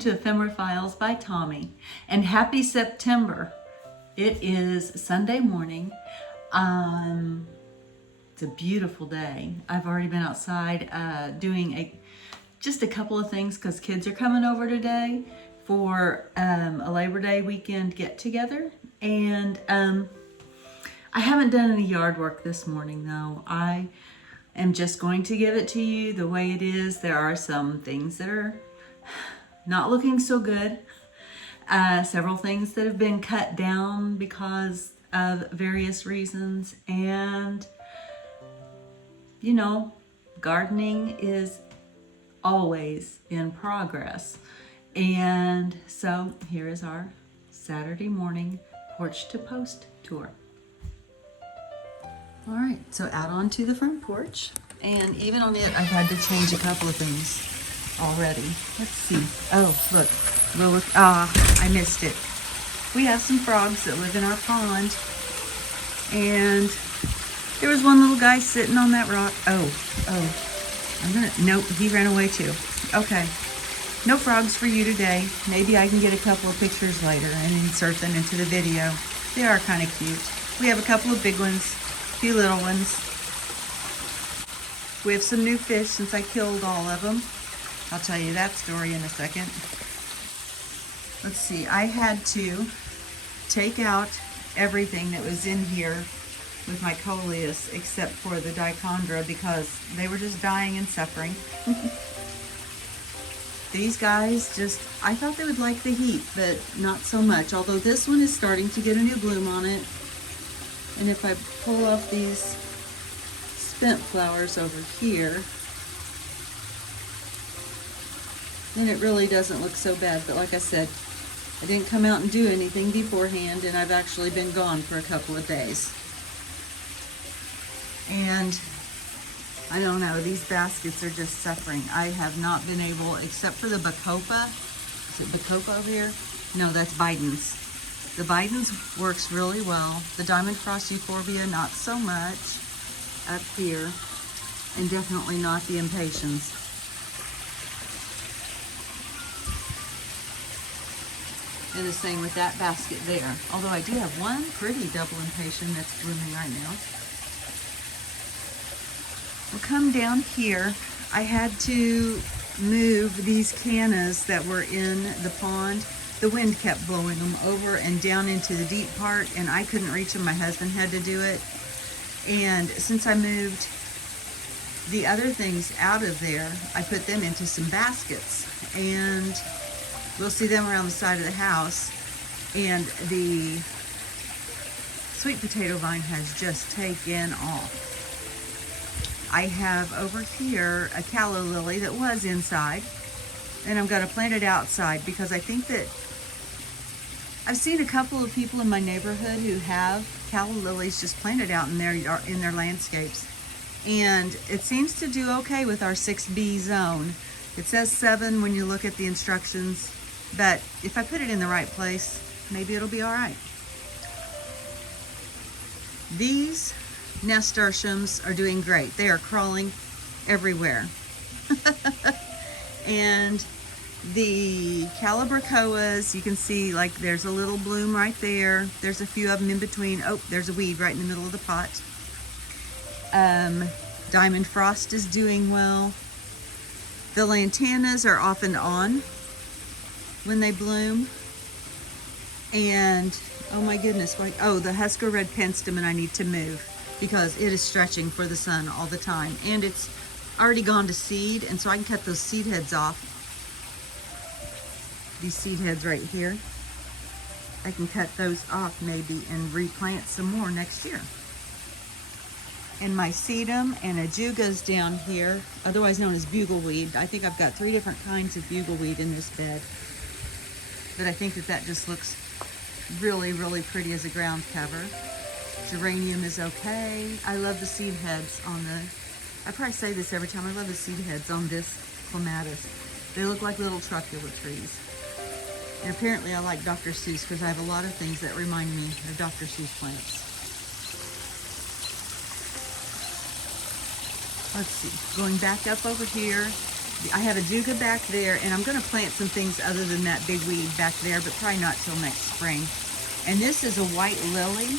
to Ephemera Files by Tommy, and happy September. It is Sunday morning. It's a beautiful day. I've already been outside doing just a couple of things because kids are coming over today for a Labor Day weekend get together, and I haven't done any yard work this morning though. I am just going to give it to you the way it is. There are some things that are not looking so good. Several things that have been cut down because of various reasons. And, you know, gardening is always in progress. And so here is our Saturday morning porch to post tour. All right, so out onto the front porch, and even on it, I've had to change a couple of things already. Let's see. Oh, look. I missed it. We have some frogs that live in our pond, and there was one little guy sitting on that rock. Nope, he ran away too. Okay, no frogs for you today. Maybe I can get a couple of pictures later and insert them into the video. They are kind of cute. We have a couple of big ones. Few little ones. We have some new fish since I killed all of them. I'll tell you that story in a second. Let's see, I had to take out everything that was in here with my coleus except for the dichondra because they were just dying and suffering. These guys I thought they would like the heat, but not so much. Although this one is starting to get a new bloom on it. And if I pull off these spent flowers over here, then it really doesn't look so bad. But like I said, I didn't come out and do anything beforehand, and I've actually been gone for a couple of days. And I don't know, these baskets are just suffering. I have not been able, except for the Bacopa. Is it Bacopa over here? No, that's Biden's. The Biden's works really well. The Diamond Frost Euphorbia, not so much up here. And definitely not the Impatiens. And the same with that basket there. Although I do have one pretty double Impatient that's blooming right now. We'll come down here. I had to move these cannas that were in the pond. The wind kept blowing them over and down into the deep part, and I couldn't reach them. My husband had to do it. And since I moved the other things out of there, I put them into some baskets. And we'll see them around the side of the house. And the sweet potato vine has just taken off. I have over here a calla lily that was inside, and I'm going to plant it outside because I think that I've seen a couple of people in my neighborhood who have calla lilies just planted out in their landscapes, and it seems to do okay with our 6B zone. It says 7 when you look at the instructions, but if I put it in the right place, maybe it'll be all right. These nasturtiums are doing great. They are crawling everywhere. And the calabricoas, you can see like there's a little bloom right there. There's a few of them in between. Oh, there's a weed right in the middle of the pot. Diamond Frost is doing well. The lantanas are off and on when they bloom. And oh my goodness, the Husker Red Penstemon I need to move because it is stretching for the sun all the time. And it's already gone to seed, and so I can cut those seed heads off. These seed heads right here. I can cut those off maybe and replant some more next year. And my sedum and ajugas down here, otherwise known as bugleweed. I think I've got 3 different kinds of bugleweed in this bed. But I think that just looks really, really pretty as a ground cover. Geranium is okay. I love the seed heads on I probably say this every time, I love the seed heads on this clematis. They look like little truffula trees. And apparently I like Dr. Seuss because I have a lot of things that remind me of Dr. Seuss plants. Let's see, going back up over here, I have a juga back there, and I'm gonna plant some things other than that big weed back there, but probably not till next spring. And this is a white lily.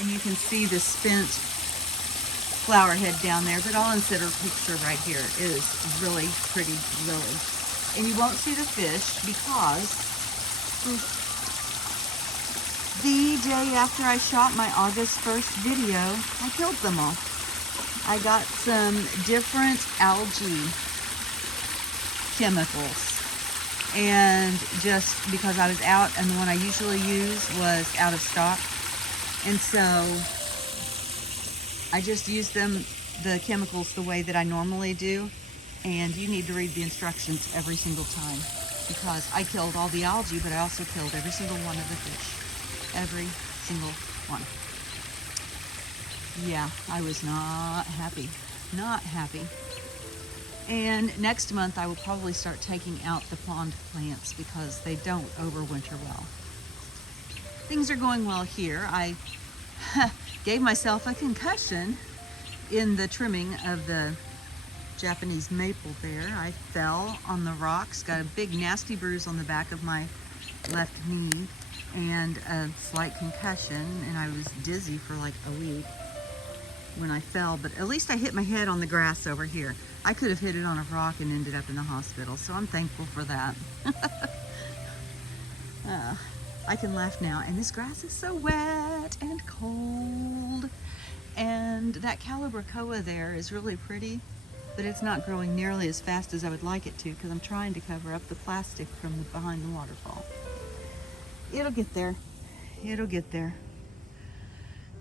And you can see the spent flower head down there, but I'll insert a picture right here. It is really pretty lily. And you won't see the fish because the day after I shot my August 1st video, I killed them all. I got some different algae chemicals, and just because I was out and the one I usually use was out of stock, and so I just used them, the chemicals, the way that I normally do. And you need to read the instructions every single time, because I killed all the algae, but I also killed every single one of the fish. Every single one. Yeah, I was not happy. Not happy. And next month I will probably start taking out the pond plants because they don't overwinter well. Things are going well here. I gave myself a concussion in the trimming of the Japanese maple there. I fell on the rocks, got a big nasty bruise on the back of my left knee, and a slight concussion, and I was dizzy for like a week when I fell, but at least I hit my head on the grass over here. I could have hit it on a rock and ended up in the hospital, so I'm thankful for that. I can laugh now, and this grass is so wet and cold, and that calibrachoa there is really pretty, but it's not growing nearly as fast as I would like it to because I'm trying to cover up the plastic from behind the waterfall. It'll get there. It'll get there.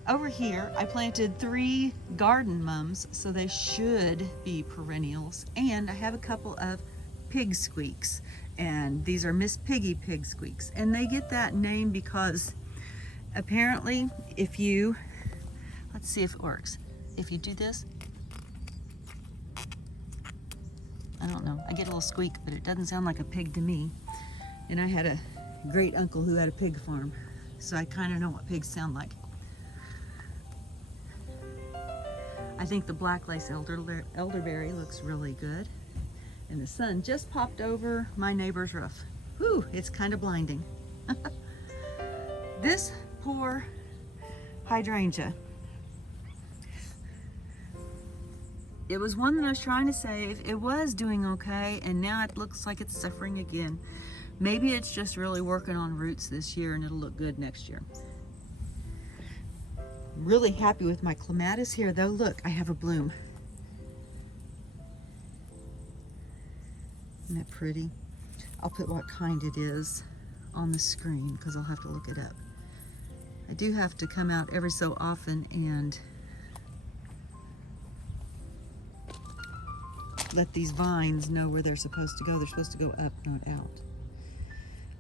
Over here, I planted 3 garden mums, so they should be perennials. And I have a couple of pig squeaks. And these are Miss Piggy pig squeaks. And they get that name because apparently if you, let's see if it works. If you do this, I don't know, I get a little squeak, but it doesn't sound like a pig to me. And I had a great uncle who had a pig farm, so I kind of know what pigs sound like. I think the black lace elderberry looks really good. And the sun just popped over my neighbor's roof. Whew, it's kind of blinding. This poor hydrangea. It was one that I was trying to save. It was doing okay, and now it looks like it's suffering again. Maybe it's just really working on roots this year and it'll look good next year. Really happy with my clematis here though. Look, I have a bloom. Isn't that pretty? I'll put what kind it is on the screen because I'll have to look it up. I do have to come out every so often and let these vines know where they're supposed to go. They're supposed to go up, not out.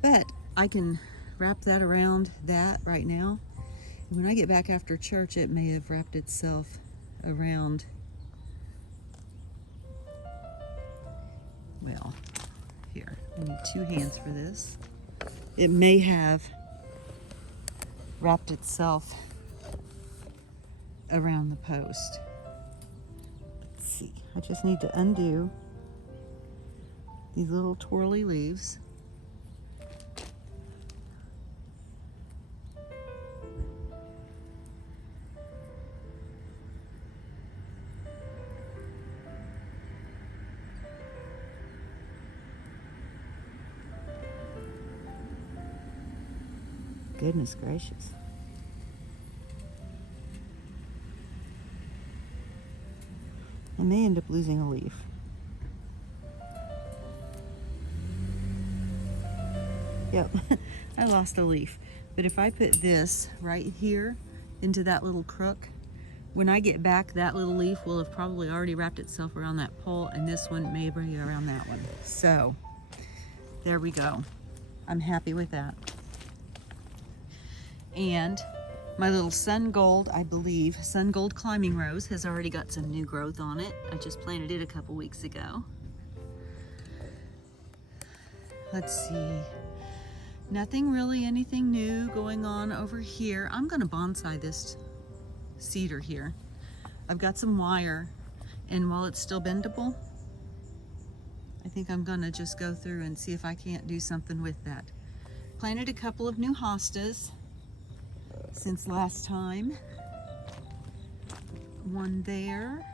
But I can wrap that around that right now. When I get back after church, it may have wrapped itself around, well, here, I need 2 hands for this. It may have wrapped itself around the post. Let's see, I just need to undo these little twirly leaves. Goodness gracious. I may end up losing a leaf. Yep, I lost a leaf. But if I put this right here into that little crook, when I get back, that little leaf will have probably already wrapped itself around that pole, and this one may be around that one. So, there we go. I'm happy with that. And my little sun gold, I believe, sun gold climbing rose has already got some new growth on it. I just planted it a couple weeks ago. Let's see. Nothing really, anything new going on over here. I'm gonna bonsai this cedar here. I've got some wire, and while it's still bendable, I think I'm gonna just go through and see if I can't do something with that. Planted a couple of new hostas since last time. One there,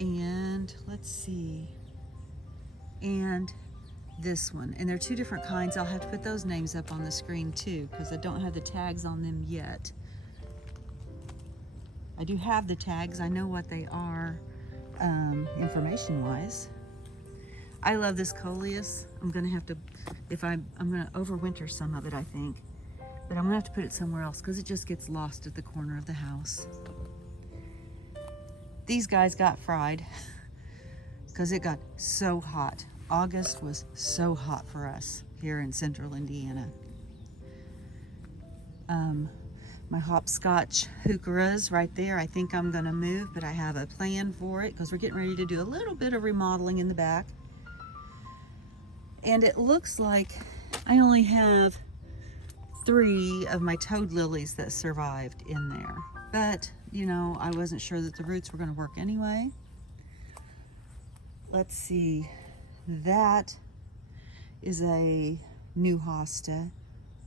and let's see, and this one. And they're two different kinds. I'll have to put those names up on the screen too, because I don't have the tags on them yet. I do have the tags. I know what they are information-wise. I love this coleus. I'm gonna have to, I'm gonna overwinter some of it, I think. But I'm gonna have to put it somewhere else because it just gets lost at the corner of the house. These guys got fried because it got so hot. August was so hot for us here in central Indiana. My hopscotch heucheras right there, I think I'm gonna move, but I have a plan for it because we're getting ready to do a little bit of remodeling in the back. And it looks like I only have 3 of my toad lilies that survived in there. But, you know, I wasn't sure that the roots were gonna work anyway. Let's see, that is a new hosta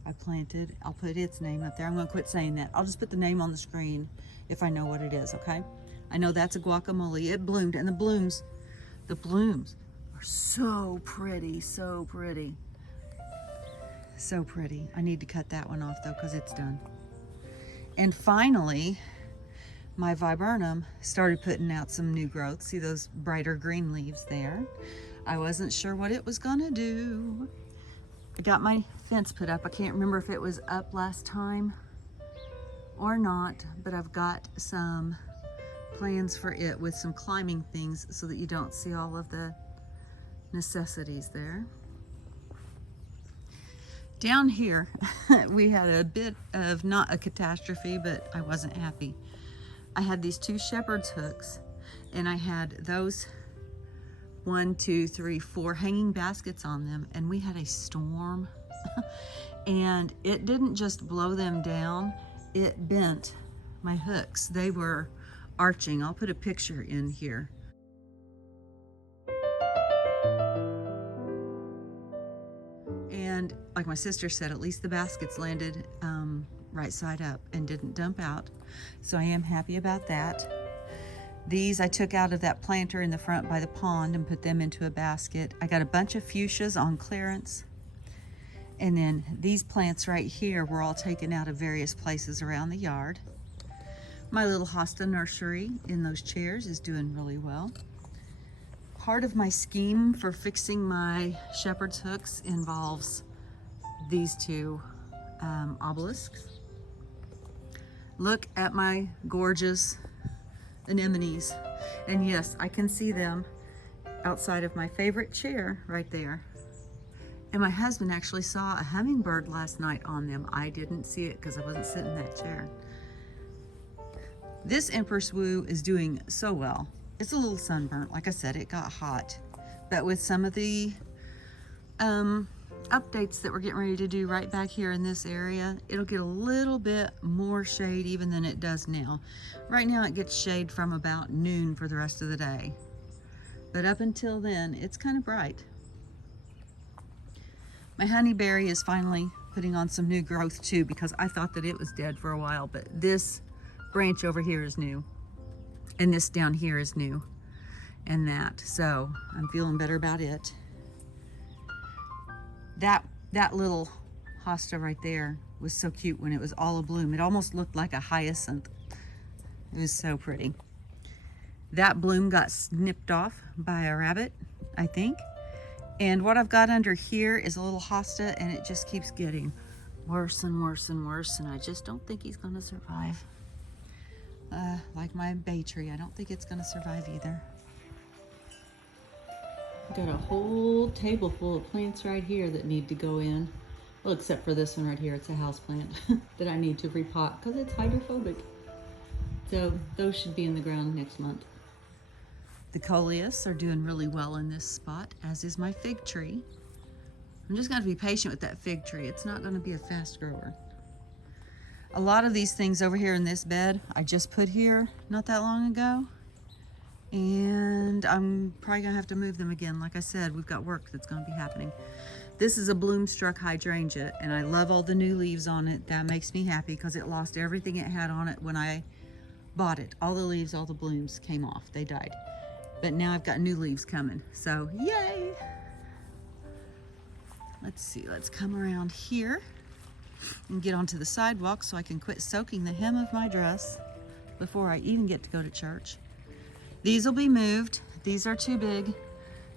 I planted. I'll put its name up there. I'm gonna quit saying that. I'll just put the name on the screen if I know what it is, okay? I know that's a guacamole. It bloomed, and the blooms are so pretty, so pretty. So pretty. I need to cut that one off though, because it's done. And finally, my viburnum started putting out some new growth. See those brighter green leaves there? I wasn't sure what it was gonna do. I got my fence put up. I can't remember if it was up last time or not, but I've got some plans for it with some climbing things so that you don't see all of the necessities there. Down here, we had a bit of, not a catastrophe, but I wasn't happy. I had these 2 shepherd's hooks, and I had those 1, 2, 3, 4 hanging baskets on them, and we had a storm. And it didn't just blow them down, it bent my hooks. They were arching. I'll put a picture in here. And like my sister said, at least the baskets landed right side up and didn't dump out. So I am happy about that. These I took out of that planter in the front by the pond and put them into a basket. I got a bunch of fuchsias on clearance. And then these plants right here were all taken out of various places around the yard. My little hosta nursery in those chairs is doing really well. Part of my scheme for fixing my shepherd's hooks involves these 2 obelisks. Look at my gorgeous anemones. And yes, I can see them outside of my favorite chair right there. And my husband actually saw a hummingbird last night on them. I didn't see it because I wasn't sitting in that chair. This Empress Wu is doing so well. It's a little sunburnt. Like I said, it got hot. But with some of the updates that we're getting ready to do right back here in this area, it'll get a little bit more shade even than it does now. Right now it gets shade from about noon for the rest of the day. But up until then, it's kind of bright. My honeyberry is finally putting on some new growth too, because I thought that it was dead for a while, but this branch over here is new. And this down here is new, and that. So I'm feeling better about it. That little hosta right there was so cute when it was all abloom. It almost looked like a hyacinth. It was so pretty. That bloom got snipped off by a rabbit, I think. And what I've got under here is a little hosta, and it just keeps getting worse and worse and worse, and I just don't think he's gonna survive. Like my bay tree, I don't think it's gonna survive either. Got a whole table full of plants right here that need to go in. Well, except for this one right here, it's a house plant that I need to repot because it's hydrophobic. So those should be in the ground next month. The coleus are doing really well in this spot, as is my fig tree. I'm just gonna be patient with that fig tree. It's not gonna be a fast grower. A lot of these things over here in this bed, I just put here not that long ago. And I'm probably gonna have to move them again. Like I said, we've got work that's gonna be happening. This is a bloom-struck hydrangea, and I love all the new leaves on it. That makes me happy because it lost everything it had on it when I bought it. All the leaves, all the blooms came off. They died. But now I've got new leaves coming, so yay! Let's see, let's come around here and get onto the sidewalk so I can quit soaking the hem of my dress before I even get to go to church. These will be moved. These are too big.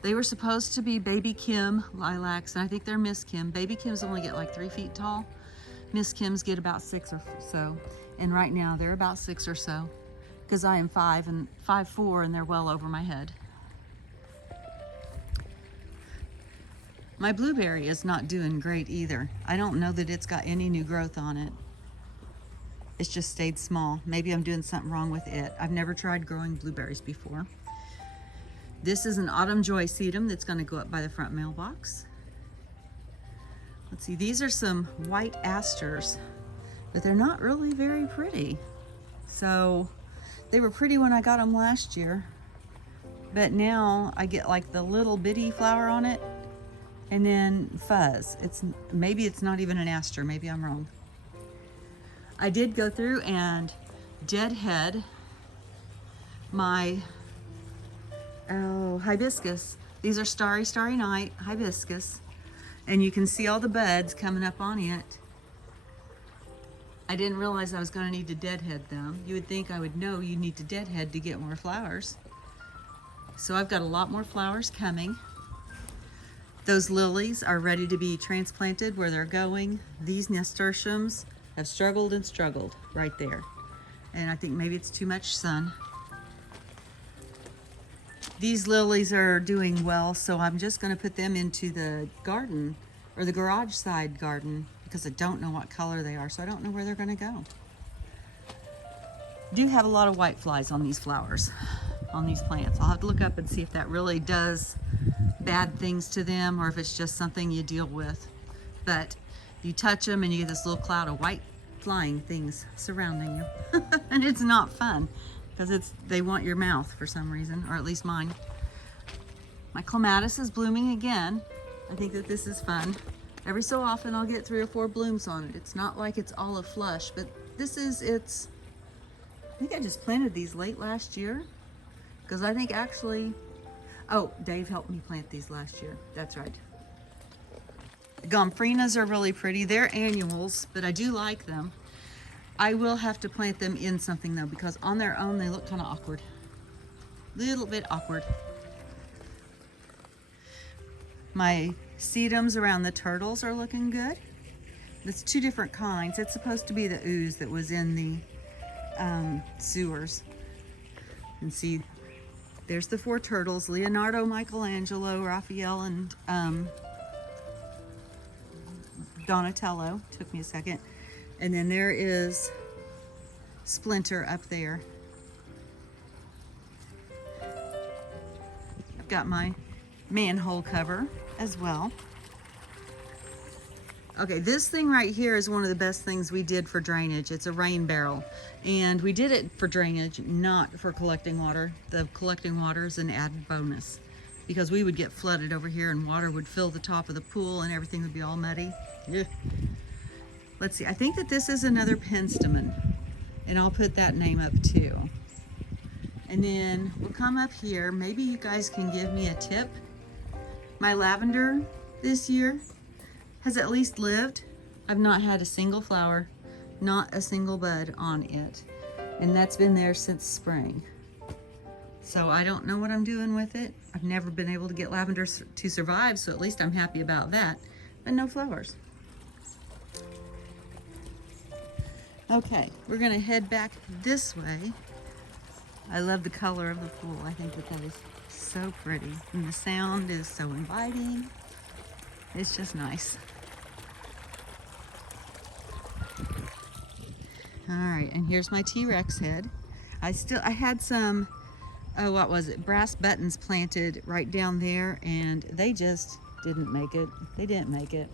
They were supposed to be Baby Kim lilacs, and I think they're Miss Kim. Baby Kims only get like 3 feet tall. Miss Kims get about 6 or so. And right now they're about 6 or so, because I am 5'4", and they're well over my head. My blueberry is not doing great either. I don't know that it's got any new growth on it. It's just stayed small. Maybe I'm doing something wrong with it. I've never tried growing blueberries before. This is an Autumn Joy sedum that's going to go up by the front mailbox. Let's see, these are some white asters, but they're not really very pretty. So they were pretty when I got them last year, but now I get like the little bitty flower on it and then fuzz. Maybe it's not even an aster, maybe I'm wrong. I did go through and deadhead my hibiscus. These are Starry Starry Night hibiscus, and you can see all the buds coming up on it. I didn't realize I was going to need to deadhead them. You would think I would know you need to deadhead to get more flowers. So I've got a lot more flowers coming. Those lilies are ready to be transplanted where they're going. These nasturtiums have struggled and struggled right there. And I think maybe it's too much sun. These lilies are doing well, so I'm just going to put them into the garden, or the garage side garden, because I don't know what color they are, so I don't know where they're going to go. I do have a lot of white flies on these flowers, on these plants. I'll have to look up and see if that really does bad things to them or if it's just something you deal with. But you touch them and you get this little cloud of white flying things surrounding you. And it's not fun because they want your mouth for some reason, or at least mine. My clematis is blooming again. I think that this is fun. Every so often I'll get 3 or 4 blooms on it. It's not like it's olive flush, but this is I think I just planted these late last year, because I think actually, oh, Dave helped me plant these last year. That's right. The Gomphrenas are really pretty. They're annuals, but I do like them. I will have to plant them in something though, because on their own they look kind of awkward. Little bit awkward. My sedums around the turtles are looking good. It's 2 different kinds. It's supposed to be the ooze that was in the sewers. And see, there's the 4 turtles: Leonardo, Michelangelo, Raphael, and Donatello. Took me a second. And then there is Splinter up there. I've got my manhole cover as well. Okay, this thing right here is one of the best things we did for drainage. It's a rain barrel, and we did it for drainage, not for collecting water. The collecting water is an added bonus, because we would get flooded over here and water would fill the top of the pool and everything would be all muddy. Ugh. Let's see, I think that this is another penstemon, and I'll put that name up too. And then we'll come up here. Maybe you guys can give me a tip. My lavender this year has at least lived. I've not had a single flower, not a single bud on it. And that's been there since spring. So I don't know what I'm doing with it. I've never been able to get lavender to survive, so at least I'm happy about that. But no flowers. Okay, we're gonna head back this way. I love the color of the pool. I think that is so pretty. And the sound is so inviting. It's just nice. All right, and here's my T-Rex head. I had some, oh, what was it? Brass buttons planted right down there, and they just didn't make it. They didn't make it.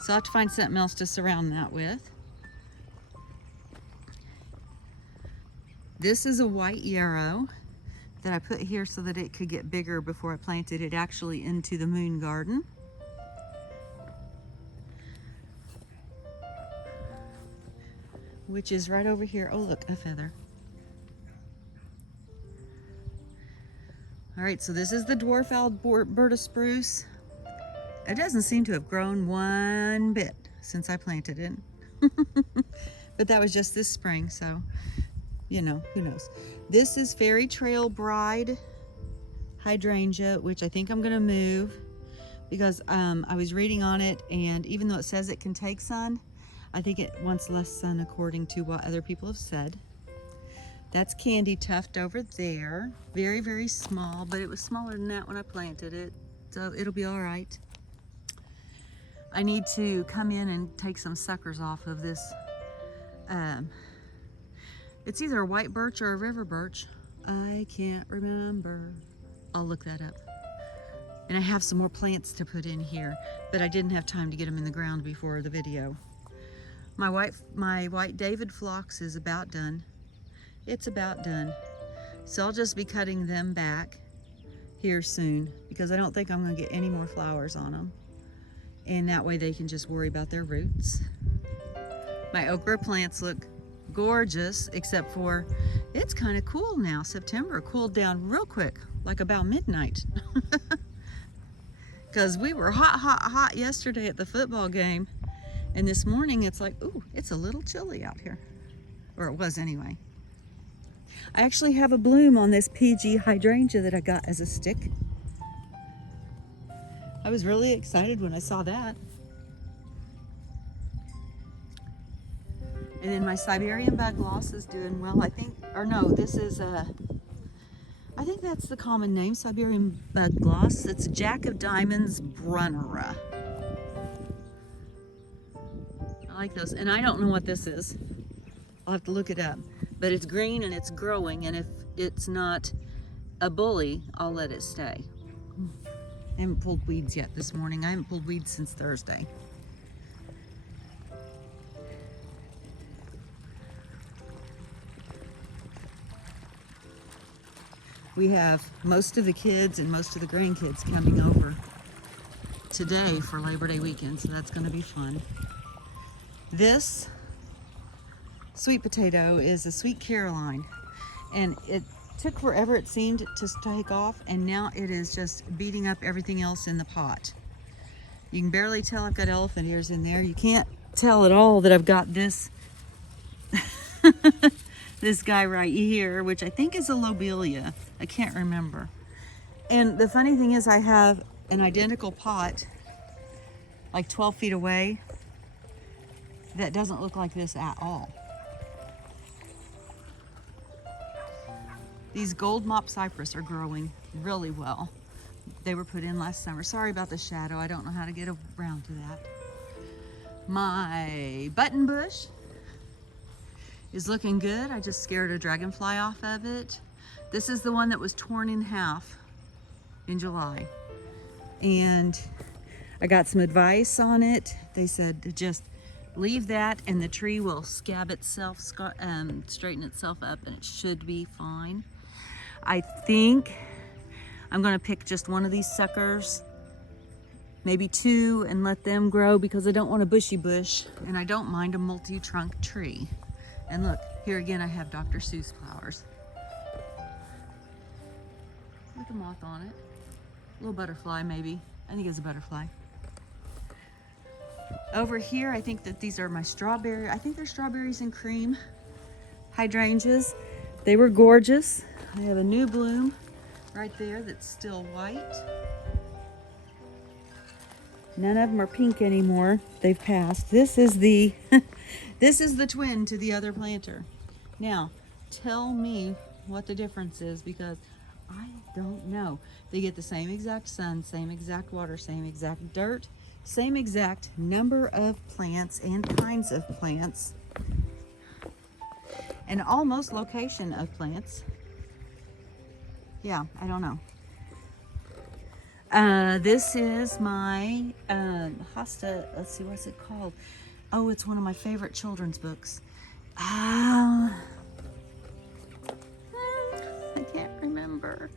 So I'll have to find something else to surround that with. This is a white yarrow that I put here so that it could get bigger before I planted it actually into the moon garden. Which is right over here. Oh, look, a feather. All right, so this is the dwarf Alberta spruce. It doesn't seem to have grown one bit since I planted it. But that was just this spring, so, you know, who knows. This is Fairy Trail Bride hydrangea, which I think I'm gonna move because I was reading on it, and even though it says it can take sun, I think it wants less sun according to what other people have said. That's Candy Tuft over there. Very, very small, but it was smaller than that when I planted it, so it'll be all right. I need to come in and take some suckers off of this. It's either a white birch or a river birch. I can't remember. I'll look that up. And I have some more plants to put in here, but I didn't have time to get them in the ground before the video. My white David phlox is about done. It's about done. So I'll just be cutting them back here soon because I don't think I'm gonna get any more flowers on them. And that way they can just worry about their roots. My okra plants look gorgeous, except for it's kind of cool now. September cooled down real quick, like about midnight. Because we were hot yesterday at the football game. And this morning it's like, ooh, it's a little chilly out here. Or it was anyway. I actually have a bloom on this PG hydrangea that I got as a stick. I was really excited when I saw that. And then my Siberian bug gloss is doing well, I think. Or no, this is I think that's the common name, Siberian bug gloss. It's Jack of Diamonds Brunnera. I like those, and I don't know what this is. I'll have to look it up. But it's green and it's growing, and if it's not a bully, I'll let it stay. I haven't pulled weeds yet this morning. I haven't pulled weeds since Thursday. We have most of the kids and most of the grandkids coming over today for Labor Day weekend, so that's going to be fun. This sweet potato is a Sweet Caroline, and it took forever, it seemed, to take off, and now it is just beating up everything else in the pot. You can barely tell I've got elephant ears in there. You can't tell at all that I've got this this guy right here, which I think is a lobelia. I can't remember. And the funny thing is I have an identical pot like 12 feet away that doesn't look like this at all. These gold mop cypress are growing really well. They were put in last summer. Sorry about the shadow. I don't know how to get around to that. My button bush is looking good. I just scared a dragonfly off of it. This is the one that was torn in half in July. And I got some advice on it. They said to just leave that and the tree will scab itself, straighten itself up, and it should be fine. I think I'm gonna pick just one of these suckers, maybe two, and let them grow because I don't want a bushy bush and I don't mind a multi-trunk tree. And look, here again I have Dr. Seuss flowers. With a moth on it. A little butterfly maybe. I think it's a butterfly. Over here, I think that these are my strawberry, I think they're strawberries and cream hydrangeas. They were gorgeous. I have a new bloom right there that's still white. None of them are pink anymore. They've passed. This is the this is the twin to the other planter. Now, tell me what the difference is because I don't know. They get the same exact sun, same exact water, same exact dirt, same exact number of plants and kinds of plants, and almost location of plants. Yeah, I don't know. This is my Hosta, let's see, what's it called? Oh, it's one of my favorite children's books. can't remember.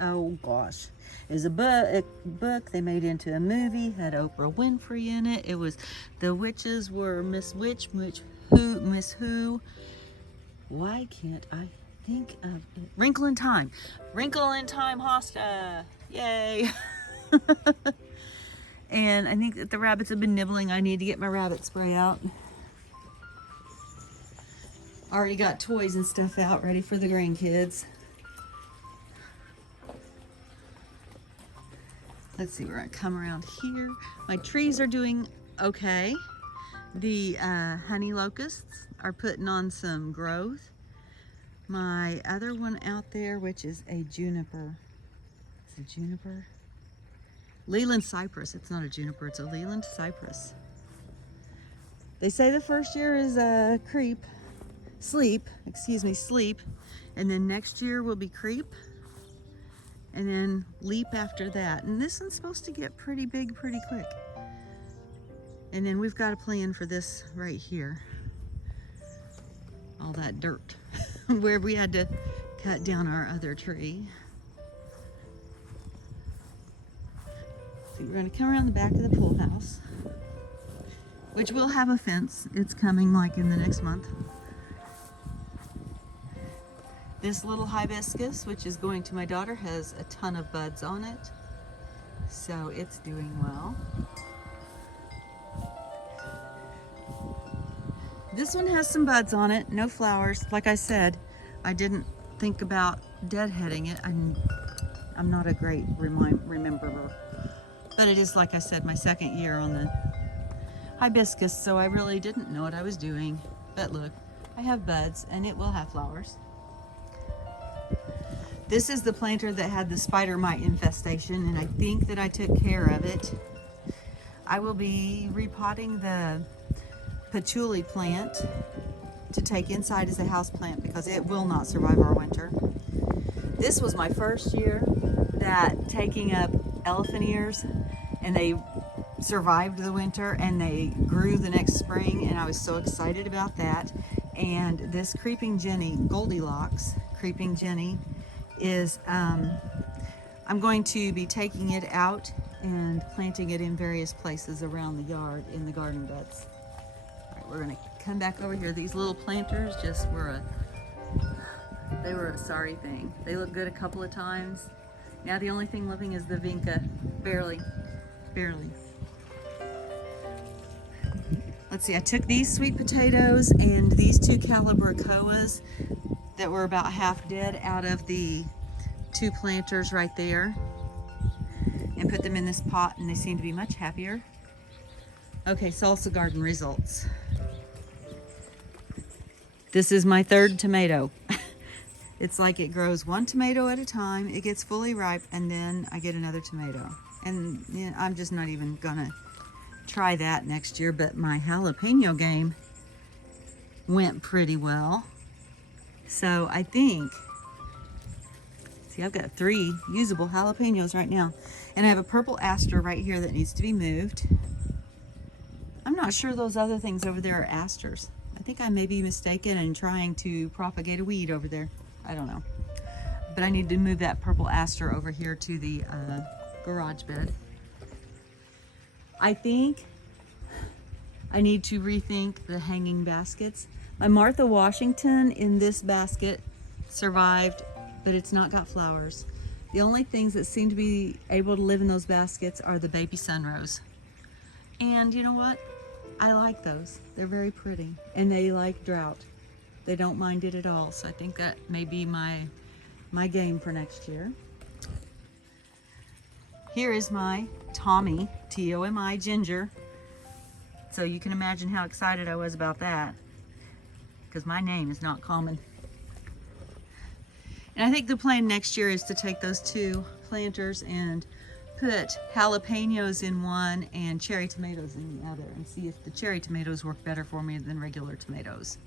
Oh gosh. It was a book they made into a movie, had Oprah Winfrey in it. It was, the witches were Miss Who. Why can't I think of it? Wrinkle in Time. Wrinkle in Time Hosta. Yay. And I think that the rabbits have been nibbling. I need to get my rabbit spray out. Already got toys and stuff out ready for the grandkids. Let's see, we're gonna come around here. My trees are doing okay. The honey locusts are putting on some growth. My other one out there, which is a juniper. Is it juniper? Leland cypress. It's not a juniper, it's a Leland cypress. They say the first year is sleep, and then next year will be creep, and then leap after that. And this one's supposed to get pretty big pretty quick. And then we've got a plan for this right here. All that dirt where we had to cut down our other tree. So we're gonna come around the back of the pool house, which will have a fence. It's coming like in the next month. This little hibiscus, which is going to my daughter, has a ton of buds on it. So it's doing well. This one has some buds on it, no flowers. Like I said, I didn't think about deadheading it. I'm not a great rememberer. But it is, like I said, my second year on the hibiscus, so I really didn't know what I was doing. But look, I have buds and it will have flowers. This is the planter that had the spider mite infestation, and I think that I took care of it. I will be repotting the patchouli plant to take inside as a house plant because it will not survive our winter. This was my first year that taking up elephant ears, and they survived the winter and they grew the next spring, and I was so excited about that. And this creeping Jenny, Goldilocks creeping Jenny, is I'm going to be taking it out and planting it in various places around the yard in the garden beds. All right, we're gonna come back over here. These little planters just were they were a sorry thing. They looked good a couple of times. Now the only thing living is the vinca, barely. Let's see, I took these sweet potatoes and these two calibrachoas that were about half dead out of the two planters right there and put them in this pot, and they seem to be much happier. Okay, salsa garden results. This is my third tomato. It's like it grows one tomato at a time, it gets fully ripe, and then I get another tomato. And you know, I'm just not even gonna try that next year, but my jalapeno game went pretty well. So I think, see, I've got 3 usable jalapenos right now. And I have a purple aster right here that needs to be moved. I'm not sure those other things over there are asters. I think I may be mistaken and trying to propagate a weed over there. I don't know. But I need to move that purple aster over here to the garage bed. I think I need to rethink the hanging baskets. My Martha Washington in this basket survived, but it's not got flowers. The only things that seem to be able to live in those baskets are the baby sunrose. And you know what? I like those. They're very pretty, and they like drought. They don't mind it at all, so I think that may be my game for next year. Here is my Tommy, T-O-M-I, ginger. So you can imagine how excited I was about that, because my name is not common. And I think the plan next year is to take those 2 planters and put jalapenos in one and cherry tomatoes in the other, and see if the cherry tomatoes work better for me than regular tomatoes.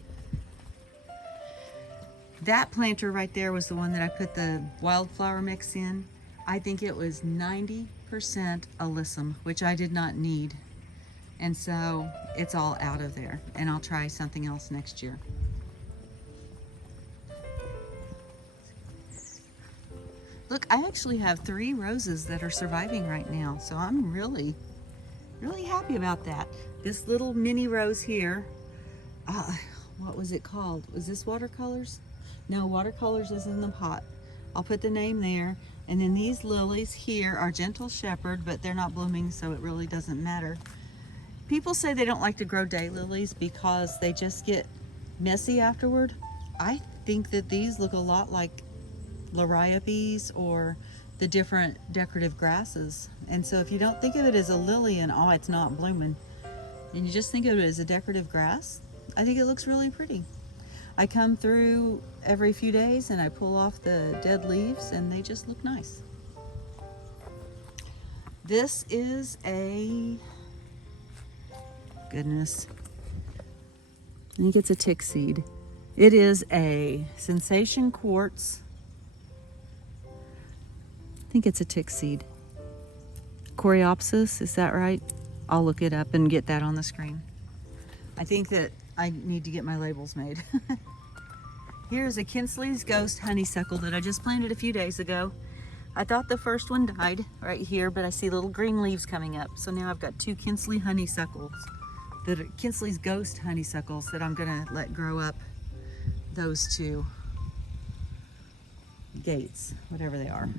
That planter right there was the one that I put the wildflower mix in. I think it was 90% alyssum, which I did not need. And so it's all out of there, and I'll try something else next year. Look, I actually have 3 roses that are surviving right now, so I'm really happy about that. This little mini rose here, what was it called? Was this watercolors? No, watercolors is in the pot. I'll put the name there. And then these lilies here are Gentle Shepherd, but they're not blooming, so it really doesn't matter. People say they don't like to grow daylilies because they just get messy afterward. I think that these look a lot like liriopes or the different decorative grasses. And so if you don't think of it as a lily and oh, it's not blooming, and you just think of it as a decorative grass, I think it looks really pretty. I come through every few days and I pull off the dead leaves and they just look nice. This is a, goodness, I think it's a tick seed. It is a sensation quartz. I think it's a tick seed. Coreopsis, is that right? I'll look it up and get that on the screen. I think that I need to get my labels made. Here's a Kinsley's Ghost honeysuckle that I just planted a few days ago. I thought the first one died right here, but I see little green leaves coming up. So now I've got 2 Kinsley honeysuckles, that are Kinsley's Ghost honeysuckles that I'm gonna let grow up. Those 2 gates, whatever they are.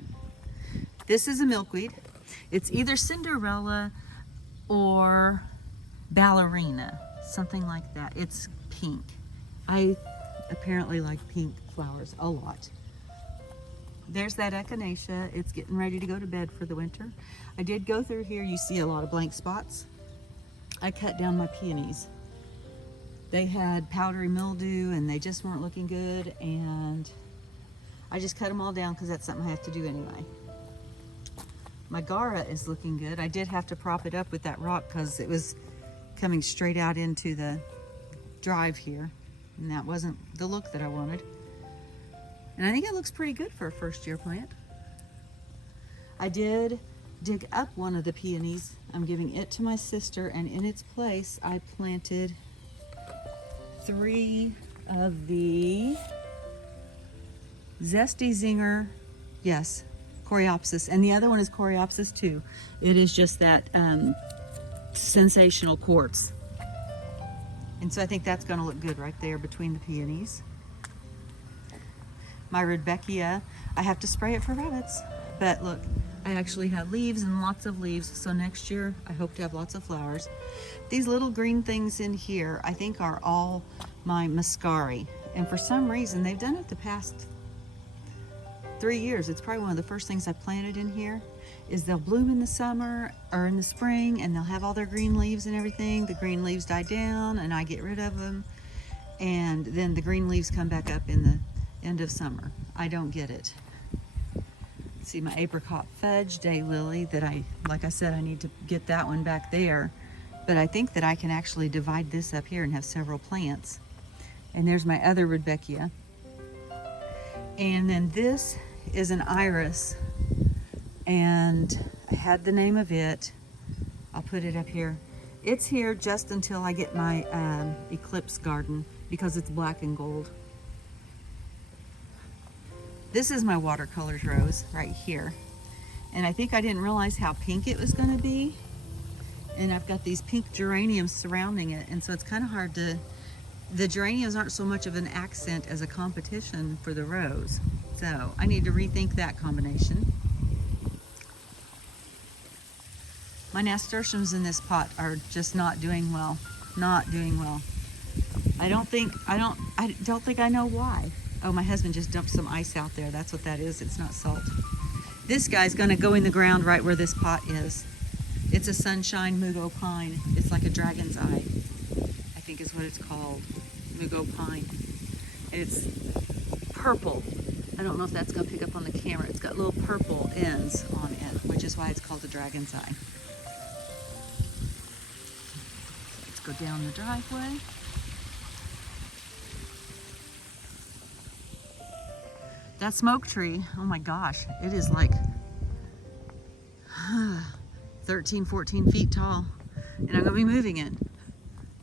This is a milkweed. It's either Cinderella or Ballerina, something like that. It's pink. I apparently like pink flowers a lot. There's that echinacea. It's getting ready to go to bed for the winter. I did go through here. You see a lot of blank spots. I cut down my peonies. They had powdery mildew and they just weren't looking good, and I just cut them all down because that's something I have to do anyway. My Gara is looking good. I did have to prop it up with that rock because it was coming straight out into the drive here, and that wasn't the look that I wanted. And I think it looks pretty good for a first-year plant. I did dig up one of the peonies. I'm giving it to my sister, and in its place I planted 3 of the Zesty Zinger, yes, Coreopsis, and the other one is Coreopsis too. It is just that sensational quartz. And so I think that's going to look good right there between the peonies. My Rudbeckia, I have to spray it for rabbits, but look, I actually have leaves and lots of leaves, so next year I hope to have lots of flowers. These little green things in here I think are all my Muscari, and for some reason they've done it the past 3 years. It's probably one of the first things I planted in here. Is they'll bloom in the summer or in the spring, and they'll have all their green leaves and everything. The green leaves die down and I get rid of them, and then the green leaves come back up in the end of summer. I don't get it. See my apricot fudge daylily that like I said, I need to get that one back there, but I think that I can actually divide this up here and have several plants. And there's my other Rudbeckia. And then this is an iris, and I had the name of it. I'll put it up here. It's here just until I get my eclipse garden because it's black and gold. This is my watercolors rose right here. And I think I didn't realize how pink it was going to be. And I've got these pink geraniums surrounding it, and so it's kind of hard to, the geraniums aren't so much of an accent as a competition for the rose. So I need to rethink that combination. My nasturtiums in this pot are just not doing well. Not doing well. I don't think I know why. Oh, my husband just dumped some ice out there. That's what that is. It's not salt. This guy's gonna go in the ground right where this pot is. It's a sunshine mugo pine. It's like a dragon's eye, I think is what it's called. Mugo pine. And it's purple. I don't know if that's gonna pick up on the camera. It's got little purple ends on it, which is why it's called a dragon's eye. Let's go down the driveway. That smoke tree, oh my gosh, it is like 13, 14 feet tall, and I'm gonna be moving it,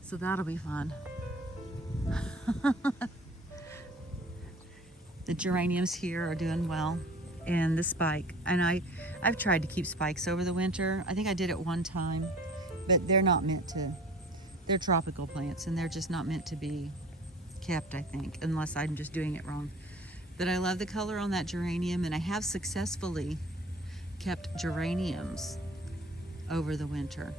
so that'll be fun. The geraniums here are doing well. and the spike. And I've tried to keep spikes over the winter. I think I did it one time, but they're not meant to. They're tropical plants, and they're just not meant to be kept, I think, unless I'm just doing it wrong. But I love the color on that geranium, and I have successfully kept geraniums over the winter.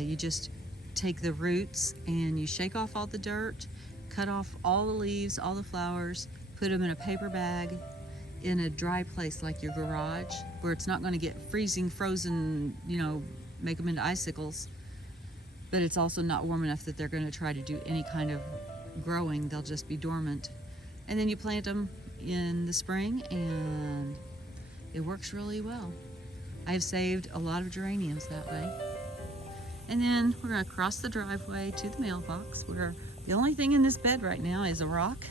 You just take the roots and you shake off all the dirt, cut off all the leaves, all the flowers, put them in a paper bag in a dry place like your garage where it's not going to get freezing, frozen, you know, make them into icicles, but it's also not warm enough that they're going to try to do any kind of growing. They'll just be dormant. And then you plant them in the spring and it works really well. I've saved a lot of geraniums that way. And then we're going to cross the driveway to the mailbox where the only thing in this bed right now is a rock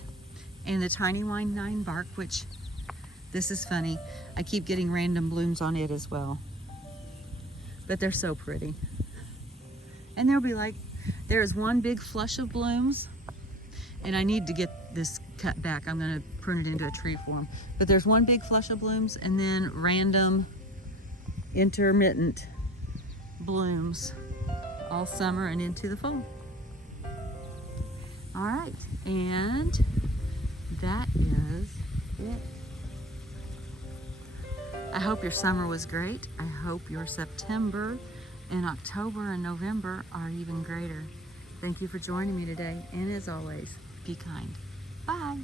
and the tiny wine 9 bark, which, this is funny, I keep getting random blooms on it as well. But they're so pretty. And there'll be like, there's one big flush of blooms, and I need to get this cut back. I'm going to prune it into a tree form. But there's one big flush of blooms and then random intermittent blooms all summer and into the fall. All right, and that is it. I hope your summer was great. I hope your September and October and November are even greater. Thank you for joining me today, and as always, be kind. Bye.